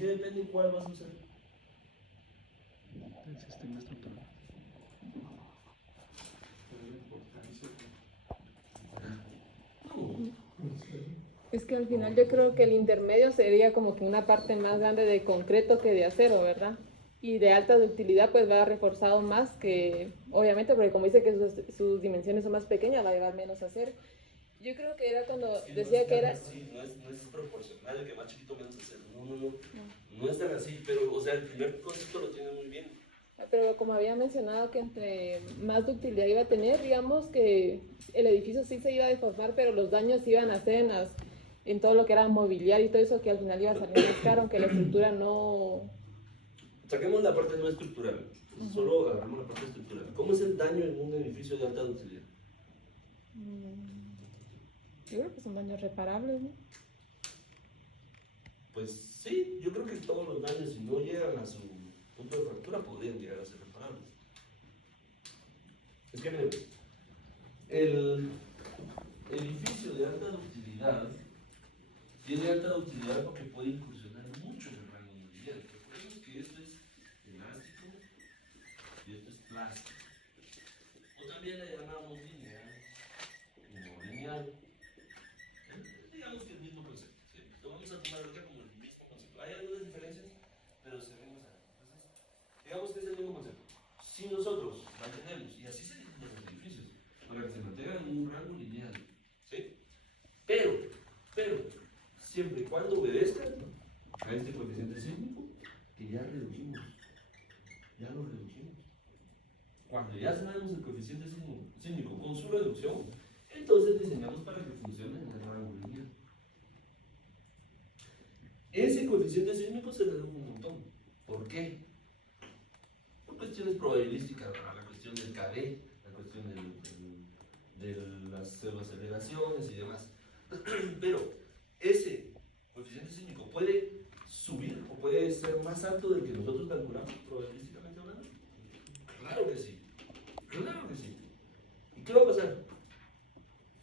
qué depende cuál vas a usar? El sistema estructural. Es que al final yo creo que el intermedio sería como que una parte más grande de concreto que de acero, ¿verdad? Y de alta ductilidad pues va reforzado más que, obviamente, porque como dice que sus dimensiones son más pequeñas, va a llevar menos acero. Yo creo que era cuando Sí, decía que era... Sí, no es proporcional el que más chiquito menos acero. No es tan así, pero, o sea, el primer concepto lo tiene muy bien. Pero como había mencionado que entre más ductilidad iba a tener, digamos que el edificio sí se iba a deformar, pero los daños iban a ser en todo lo que era mobiliario y todo eso, que al final iba a salir más caro, aunque la estructura no... Saquemos la parte no estructural, solo agarramos la parte estructural. ¿Cómo es el daño en un edificio de alta ductilidad? Yo creo que son daños reparables, ¿no? Pues sí, yo creo que todos los daños, si no llegan a su punto de fractura, podrían llegar a ser reparables. Es que miren, el edificio de alta ductilidad tiene alta utilidad porque puede incursionar mucho en el rango mobiliario. Recordemos que esto es elástico y esto es plástico. O también le llamamos lineal, no lineal. Digamos que el mismo concepto. ¿Sí? Lo vamos a tomar ahorita como el mismo concepto. Hay algunas diferencias, pero se ven más. Entonces, digamos que es el mismo concepto. Si nosotros mantenemos, y así se diseñan los edificios, para que se mantengan en un rango lineal, ¿sí? Pero, siempre y cuando obedezcan a este coeficiente sísmico que ya redujimos. Ya lo redujimos. Cuando ya sabemos el coeficiente sísmico con su reducción, entonces diseñamos para que funcione en el rango lineal. Ese coeficiente sísmico se redujo un montón. ¿Por qué? Por cuestiones probabilísticas, la cuestión del KB, la cuestión de las pseudoaceleraciones y demás. Pero ese coeficiente sísmico puede subir o puede ser más alto del que nosotros calculamos probabilísticamente hablando. Claro que sí. Claro que sí. ¿Y qué va a pasar?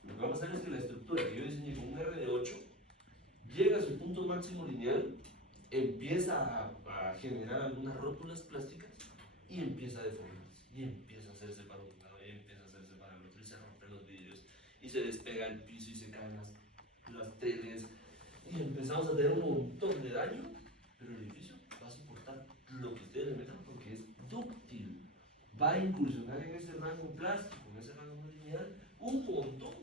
Lo que va a pasar es que la estructura que yo diseñé con un R de 8 llega a su punto máximo lineal, empieza a generar algunas rótulas plásticas y empieza a deformarse. Y empieza a hacerse para un lado, y empieza a hacerse para el otro, y se rompen los vidrios, y se despega el piso, y se caen las teles, y empezamos a tener un montón de daño, pero el edificio va a soportar lo que ustedes le metan porque es dúctil. Va a incursionar en ese rango plástico, en ese rango lineal, un montón,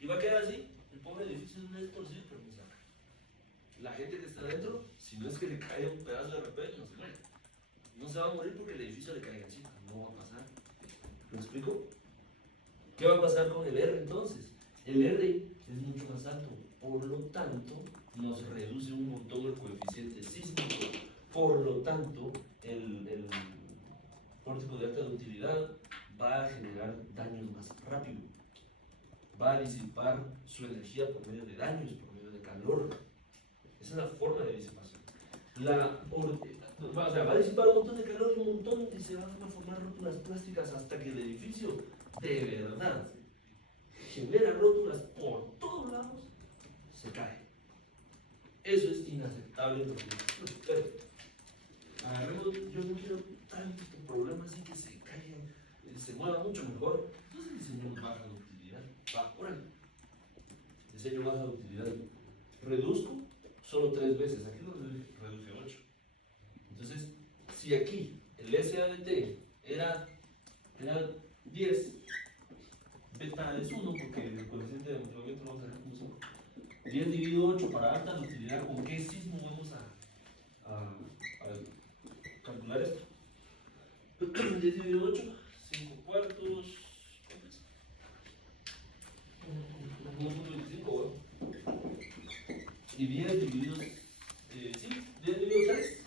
y va a quedar así. El pobre edificio no es torcido, pero no saca. La gente que está adentro, si no es que le cae un pedazo de repente, no se muere. No se va a morir porque el edificio le caiga encima, no va a pasar. ¿Me explico? ¿Qué va a pasar con el R entonces? El R es mucho más alto, por lo tanto, nos reduce un montón el coeficiente sísmico. Por lo tanto, el pórtico de alta ductilidad va a generar daños más rápido. Va a disipar su energía por medio de daños, por medio de calor. Esa es la forma de disipación. Va a disipar un montón de calor y un montón, y se van a formar rótulas plásticas hasta que el edificio de verdad genera rótulas por todos lados, se cae. Eso es inaceptable. Pero, agarremos, yo no quiero tanto problema así que se caiga, se mueva mucho mejor. Entonces diseñamos baja ductilidad. Va, órale. Diseño baja ductilidad. Reduzco solo 3 veces. Aquí lo reduje 8. Entonces, si aquí el SADT era 10, beta es 1 porque el coeficiente de enfriamiento lo vamos a dejar como 5. 10 dividido 8 para alta ductilidad, ¿con qué sismo vamos a calcular esto? 10 dividido 8, 5 cuartos, ¿cuánto es? 1.25, ¿verdad? Y 10 dividido, sí, 10 dividido 3,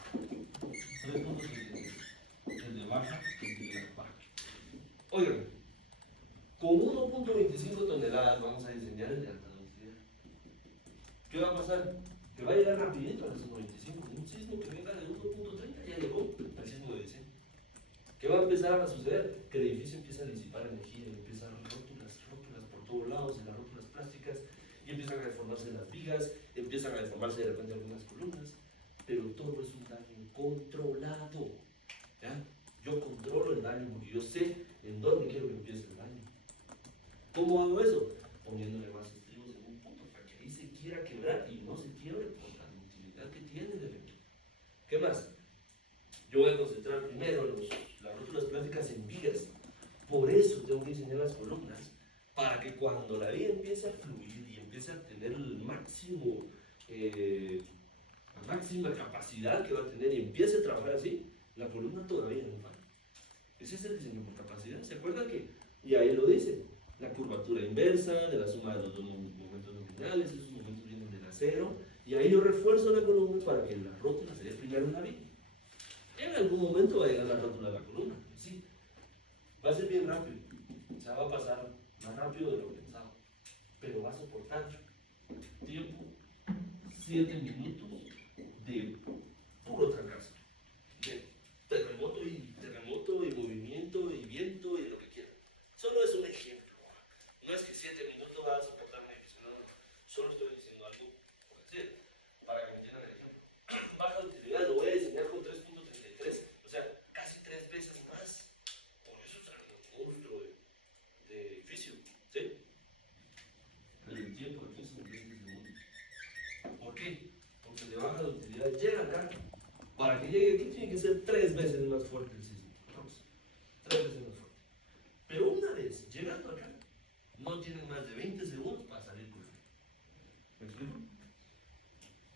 3.33. El de baja ductilidad baja. Oigan, con 1.25 toneladas vamos a diseñar el de alta ductilidad. ¿Qué va a pasar? Que va a llegar rapidito al sismo 25. Un sismo que venga de 1.30 ya llegó al sismo de diseño. ¿Qué va a empezar a suceder? Que el edificio empieza a disipar energía, empieza a dar rótulas por todos lados, en las rótulas plásticas, y empiezan a deformarse las vigas, empiezan a deformarse de repente algunas columnas. pero todo es un daño controlado. ¿Ya? Yo controlo el daño porque yo sé en dónde quiero que empiece el daño. ¿Cómo hago eso? Poniéndole más estribos en un punto para que ahí se quiera quebrar y no se quiebre por la utilidad que tiene el evento. ¿Qué más? Yo voy a concentrar primero las rótulas plásticas en vigas. Por eso tengo que diseñar las columnas, para que cuando la viga empiece a fluir y empiece a tener el máximo, la máxima capacidad que va a tener y empiece a trabajar así, la columna todavía no falla. Ese es el diseño por capacidad. ¿Se acuerdan que? Y ahí lo dice, la curvatura inversa de la suma de los dos momentos nominales, esos momentos vienen del acero, y ahí yo refuerzo la columna para que la rótula se dé primero en la viga. En algún momento va a llegar la rótula de la columna, sí. Va a ser bien rápido, o sea, va a pasar más rápido de lo pensado, pero va a soportar tiempo, 7 minutos de puro trancazo, de terremoto y movimiento y viento y lo que quieran. Solo es un ejemplo, no es que 7 minutos va a soportar un edificio, no, solo estoy diciendo algo por decir, para que me entiendan el ejemplo. Baja utilidad, lo voy a diseñar con 3.33, o sea, casi 3 veces más. Por eso es un monstruo de edificio, ¿sí? El tiempo aquí son 20 segundos. ¿Por qué? Porque de baja utilidad llega acá. Para que llegue aquí tiene que ser 3 veces más fuerte el sismo. Vamos, 3 veces más fuerte. Pero una vez llegando acá, no tienen más de 20 segundos para salir por aquí. ¿Me explico?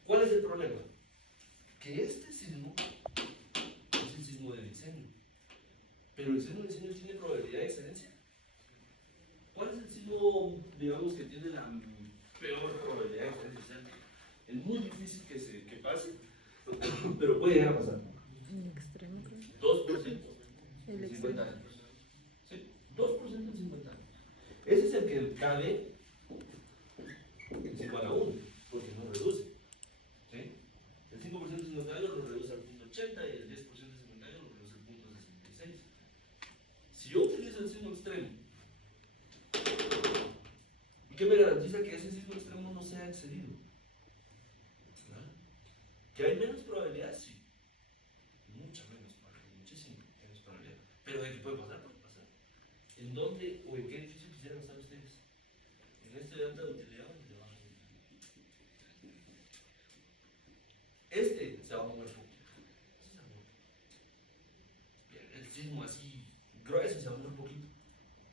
¿Cuál es el problema? Que este sismo es el sismo de diseño. Pero el sismo de diseño tiene probabilidad de excelencia. ¿Cuál es el sismo, digamos, que tiene la peor probabilidad de excelencia? O sea, es muy difícil que pase, pero puede llegar a pasar. El extremo, creo. 2% El en 50 extremo. años. ¿Sí? 2% en 50 años. Ese es el que cabe es igual a 1, porque no reduce. ¿Sí? El 5% de 50 años lo reduce al punto 80 y el 10% de 50 años lo reduce al punto 66. Si yo utilizo el sismo extremo, ¿y qué me garantiza que ese sismo extremo no sea excedido? ¿No? ¿Que hay menos probabilidad? Sí. Mucha menos probabilidad, muchísimo menos probabilidad. Pero de que puede pasar, puede pasar. ¿En dónde o en qué edificio quisieran estar ustedes? ¿En este de alta utilidad o en el de baja utilidad? Este se va a mover poco. Este se va a mover. Bien, el sismo así grueso se va a mover poquito.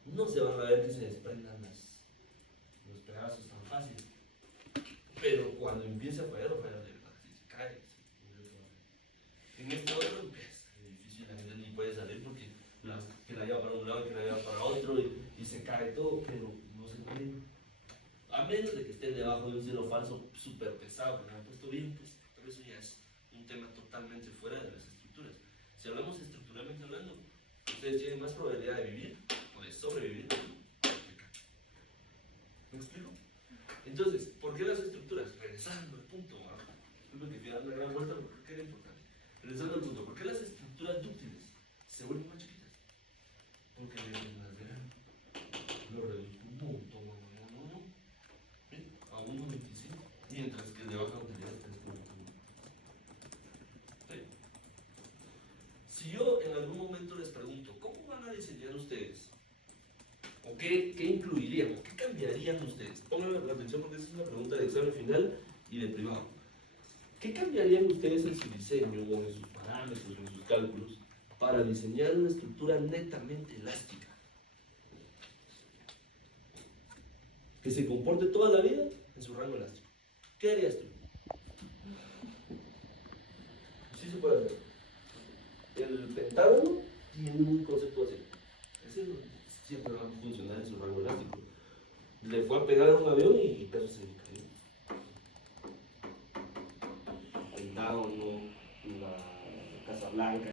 No se van a ver que se desprendan los pedazos tan fácil. Pero cuando empiece a fallar, va a fallar de verdad. Si se cae, en este otro es difícil, la gente ni puede salir porque que la lleva para un lado y que la lleva para otro y se cae todo, pero no se mueve. A menos de que estén debajo de un cielo falso súper pesado, que me han puesto bien, pues, pero eso ya es un tema totalmente fuera de las estructuras. Si hablamos estructuralmente hablando, ustedes tienen más probabilidad de vivir o de sobrevivir. ¿Me explico? Entonces, ¿por qué las estructuras? Regresando al punto, disculpen que quiera dar una gran vuelta, pero creo que era importante. Regresando al punto, ¿por qué las estructuras dúctiles se vuelven más chiquitas? Porque las de lo reduzco un montón, ¿sí? A 1.25, mientras que el de baja utilidad es 3.1. ¿Sí? Si yo en algún momento les pregunto, ¿cómo van a diseñar ustedes? ¿O qué incluirían? ¿O qué cambiarían ustedes? Pónganme la atención porque esa es una pregunta de examen final y de privado. ¿Qué cambiarían ustedes en su diseño o en sus parámetros, en sus cálculos, para diseñar una estructura netamente elástica? Que se comporte toda la vida en su rango elástico. ¿Qué harías tú? Sí se puede hacer. El pentágono tiene un concepto así. Ese siempre va a funcionar en su rango elástico. Le fue a pegar a un avión y casi se cayó. El Pentágono, la Casa Blanca.